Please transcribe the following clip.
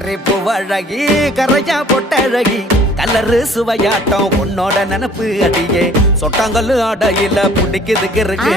கரைப்பூவழகி கரையா பொட்டழகி colour சுவையாட்டம் உன்னோட நினப்பு அடியே சொட்டாங்கல்லு ஆடையில பிடிக்குதுக்கு இருக்கு